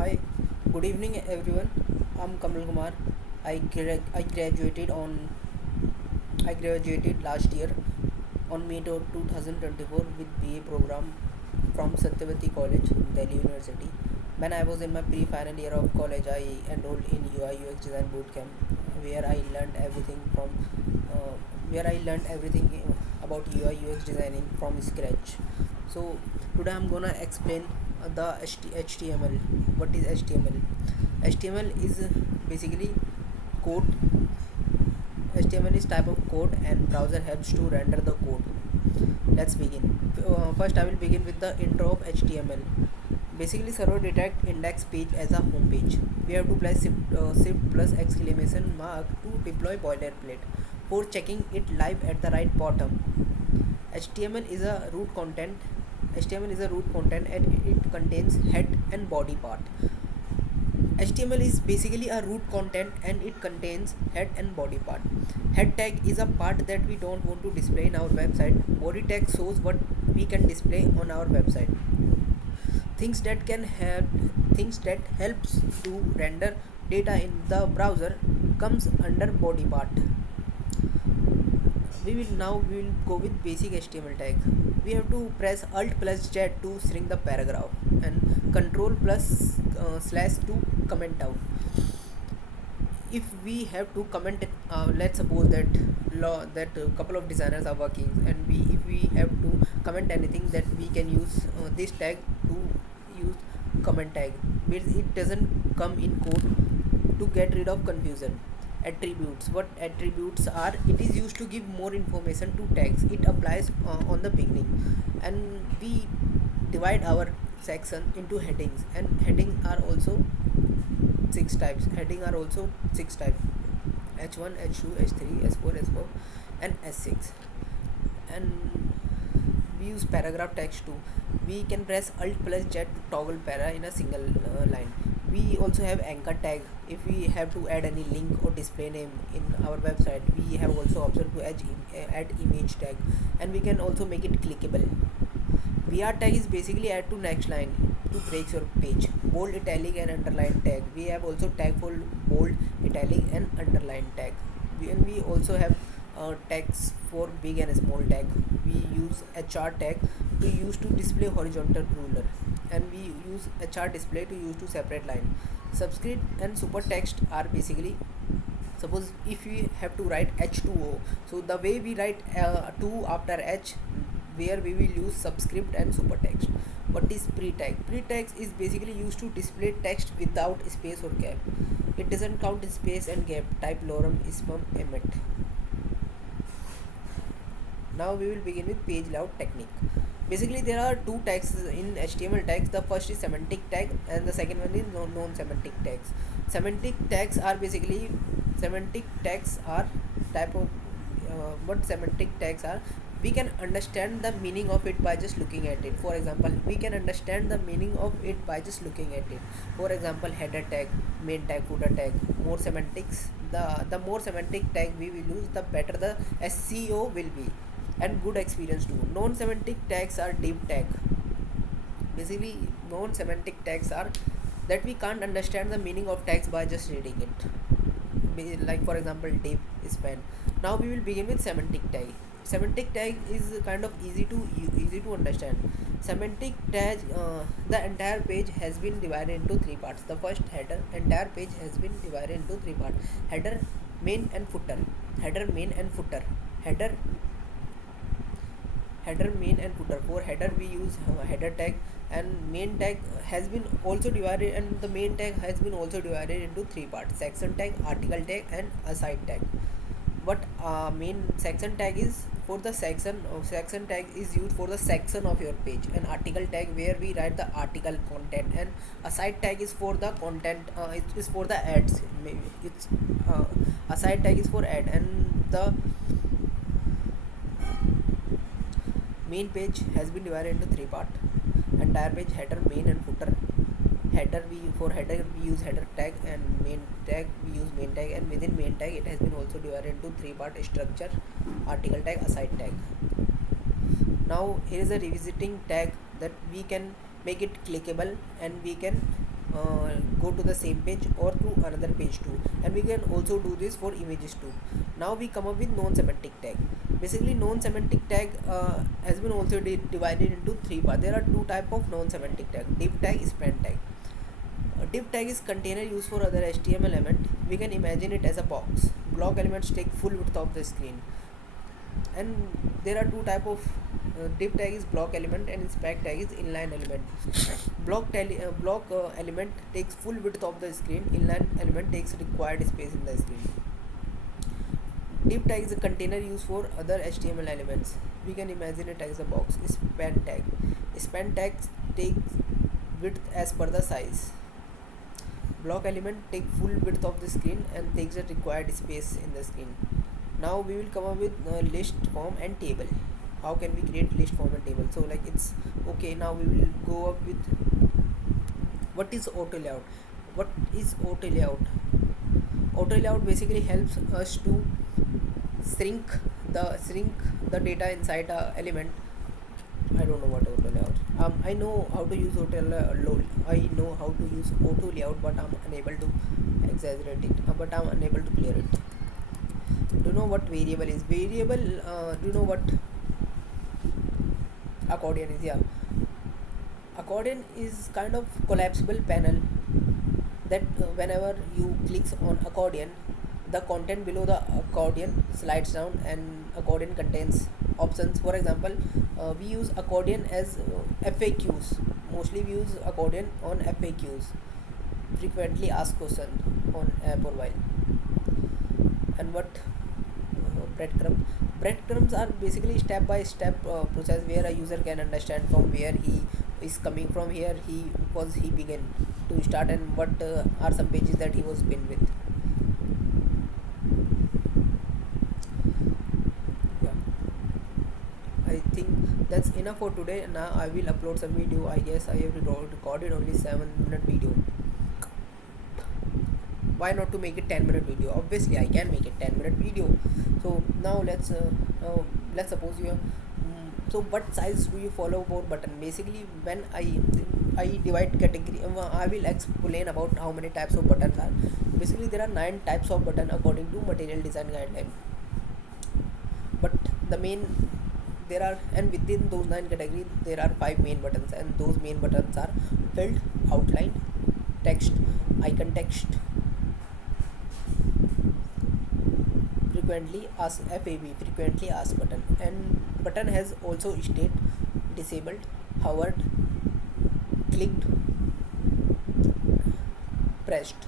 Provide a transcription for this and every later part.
Hi, good evening everyone. I'm Kamal Kumar. I graduated I graduated last year on May 2024 with BA program from Satyavati College, Delhi University. When I was in my pre-final year of college, I enrolled in UI UX Design Bootcamp, where I learned everything from uh, where I learned everything about UI UX designing from scratch. So today I'm gonna explain the HTML. What is HTML? HTML is basically code. HTML is type of code and browser helps to render the code. Let's begin. First I will begin with the intro of HTML. Basically server detect index page as a home page. We have to press shift plus exclamation mark to deploy boilerplate for checking it live at the right bottom. HTML is a root content. HTML is a root content and it contains head and body part. HTML is basically a root content and it contains head and body part. Head tag is a part that we don't want to display in our website. Body tag shows what we can display on our website. Things that can help things that helps to render data in the browser comes under body part. We will go with basic HTML tag. We have to press Alt plus Z to shrink the paragraph and Control plus slash to comment down. If we have to comment it, let's suppose that couple of designers are working, and we if we have to comment anything, that we can use this tag to use comment tag, means it doesn't come in code to get rid of confusion. Attributes, what attributes are? It is used to give more information to tags. It applies on the beginning, and we divide our section into headings, and headings are also six types. Heading are also six types: H1, H2, H3, S4, S4, and S6. And we use paragraph text too. We can press Alt plus Z to toggle para in a single line. We also have anchor tag. If we have to add any link or display name in our website, we have also option to add image tag, and we can also make it clickable. BR tag is basically add to next line to break your page. Bold, italic, and underline tag. We have also tag for bold, italic, and underline tag. And we also have tags for big and small tag. We use HR tag to use to display horizontal ruler, and we use HR display to use to separate line. Subscript and super text are basically, suppose if we have to write H2O, so the way we write 2 after H, where we will use subscript and super text. What is pre-tag? Pre-tags is basically used to display text without space or gap. It doesn't count space and gap. Type lorem ipsum emit. Now we will begin with page layout technique. Basically there are two tags in HTML tags. The first is semantic tag and the second one is non-semantic tags. Semantic tags are type of what semantic tags are. We can understand the meaning of it by just looking at it. For example, we can understand the meaning of it by just looking at it. For example, header tag, main tag, footer tag. More semantics, the more semantic tag we will use, the better the SEO will be, and good experience too. Non-semantic tags are deep tag. Basically, non-semantic tags are that we can't understand the meaning of tags by just reading it. Like for example, div, span. Now we will begin with semantic tag. Semantic tag is kind of easy to understand. Semantic tag, the entire page has been divided into three parts. The first, header. Entire page has been divided into three parts: header, main, and footer. Header, main, and footer. Header, main, and footer. For header we use header tag, and main tag has been also divided, and the main tag has been also divided into three parts: section tag, article tag, and aside tag. What main section tag is for the section tag is used for the section of your page, and article tag where we write the article content, and aside tag is for the content, it is for the ads. Maybe it's aside tag is for ad. And the main page has been divided into three parts: entire page, header, main, and footer. Header, we for header we use header tag, and main tag we use main tag, and within main tag it has been also divided into three part: structure, article tag, aside tag. Now here is a revisiting tag that we can make it clickable, and we can go to the same page or to another page too, and we can also do this for images too. Now we come up with non-semantic tag. Basically non-semantic tag has been also divided into three parts. There are two type of non-semantic tag: div tag, span tag. Div tag is container used for other HTML element. We can imagine it as a box. Block elements take full width of the screen. And there are two type of div tag is block element and span tag is inline element. Block element takes full width of the screen. Inline element takes required space in the screen. Div tag is a container used for other HTML elements. We can imagine it as a box. Span tag. Span tag takes width as per the size. Block element take full width of the screen and takes the required space in the screen. Now we will come up with list, form and table. How can we create list, form and table? So like it's okay. Now we will go up with what is auto layout. What is auto layout? Auto layout basically helps us to shrink the data inside a element. I don't know what auto layout. I know how to use I know how to use auto layout, but I'm unable to exaggerate it. But I'm unable to clear it. Do you know what variable is? Variable. Do you know what accordion is? Yeah, accordion is kind of collapsible panel that whenever you clicks on accordion, the content below the accordion slides down, and accordion contains options. For example, we use accordion as FAQs. Mostly we use accordion on FAQs, frequently asked question on app or while. And what breadcrumbs are basically step by step process where a user can understand from where he is coming from, here he began to start, and what are some pages that he was pinned with. Yeah, I think that's enough for today. Now I will upload some video. I guess I have recorded only 7-minute video. Why not to make it 10-minute video? Obviously I can make it 10-minute video. So now let's suppose you have so what size do you follow about button? Basically when I divide category, I will explain about how many types of buttons are. Basically there are 9 types of button according to material design guideline, but the main there are, and within those 9 categories there are 5 main buttons, and those main buttons are filled, outline, text, icon text, frequently asked frequently asked button, and button has also state, disabled, hovered, clicked, pressed.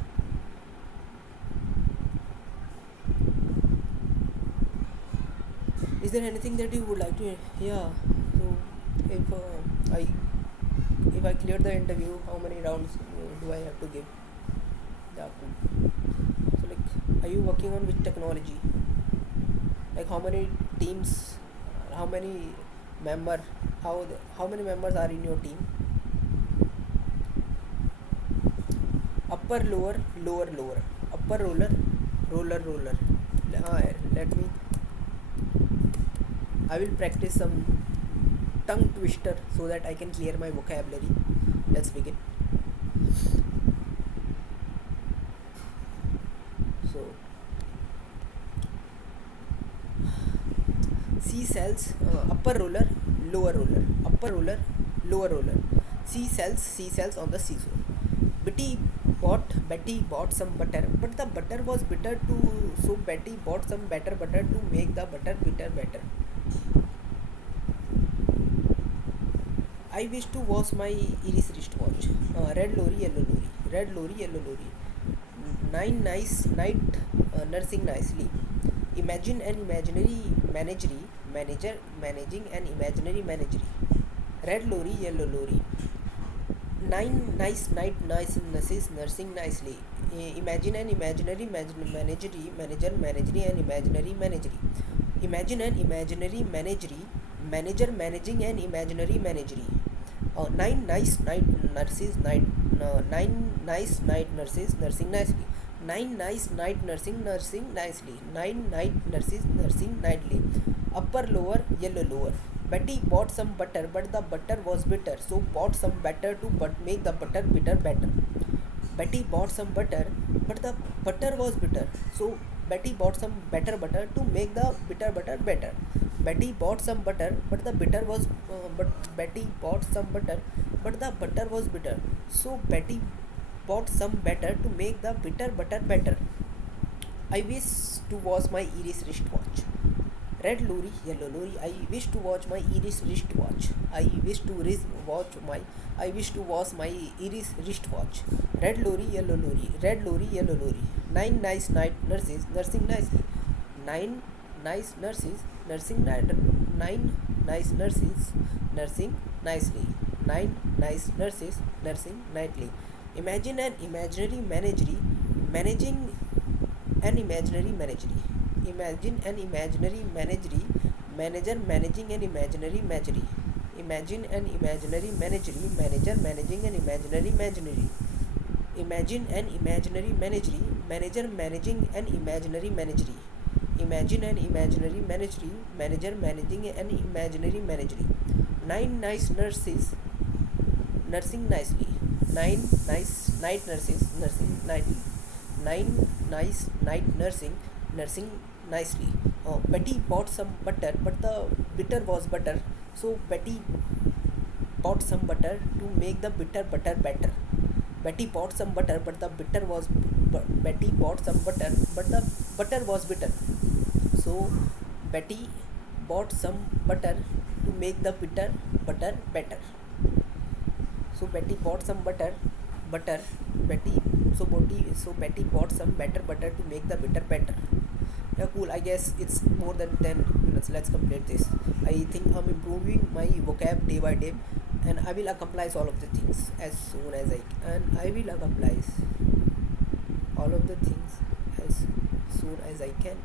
Is there anything that you would like to? Yeah. So if I if I clear the interview, how many rounds do I have to give? Yeah, cool. So like, are you working on which technology? Like how many teams, how many member, how many members are in your team? Upper, lower, lower, lower, upper, roller, roller, roller. Let me. I will practice some tongue twister so that I can clear my vocabulary. Let's begin. So C cells, upper roller, lower roller, upper roller, lower roller. C cells on the seesaw. Betty bought some butter, but the butter was bitter too. So Betty bought some better butter to make the butter bitter better. I wish to wash my iris wristwatch. Red lorry, yellow lorry. Red lorry, yellow lorry. 9 nice night nursing nicely. Imagine an imaginary manager managing an imaginary managerie. Red lorry, yellow lorry. 9 nice night nice nurses nursing nicely. Imagine an imaginary manager managing an imaginary managerie. Imagine an imaginary manager managing an imaginary managerie. 9 nice night nurses 9 nice night nurses nursing nicely. 9 nice night nursing nicely. 9 night nurses nursing nightly. Upper, lower, yellow, lower. Betty bought some butter, but the butter was bitter, so bought some butter to make the butter bitter better. Betty bought some butter, but the butter was bitter. So Betty bought some better butter to make the bitter butter better. Betty bought some butter, but the bitter was but Betty bought some butter, but the butter was bitter. So Betty bought some butter to make the bitter butter better. I wish to watch my Iris wristwatch. Red lorry, yellow lorry. I wish to watch my Iris wristwatch. I wish to watch my. I wish to watch my Iris wristwatch. Red lorry, yellow lorry. Red lorry, yellow lorry. Nine nice night nurses nursing nicely. Nine nice nurses nursing night. Nine nice nurses nursing nicely. Nine nice nurses nursing nightly. Imagine an imaginary menagerie managing an imaginary menagerie. Imagine an imaginary menagerie. Manager managing an imaginary menagerie. Imagine an imaginary menagerie. Manager managing an imaginary menagerie. Imagine an imaginary menagerie. Manager managing an imaginary menagerie. Imagine an imaginary menagerie. Manager managing an imaginary menagerie. Nine nice nurses nursing nicely. Nine nice night nurses nursing nightly. Nine nice night nursing nicely. Betty bought some butter, but the bitter was butter. So Betty bought some butter to make the bitter butter better. Betty bought some butter, but the bitter was Betty bought some butter, but the butter was bitter. So Betty bought some butter to make the bitter butter better. So Betty bought some butter. Betty bought some butter to make the bitter better. Yeah, cool. I guess it's more than 10 minutes. Let's complete this. I think I'm improving my vocab day by day, and I will accomplish all of the things as soon as I will accomplish all of the things as soon as I can.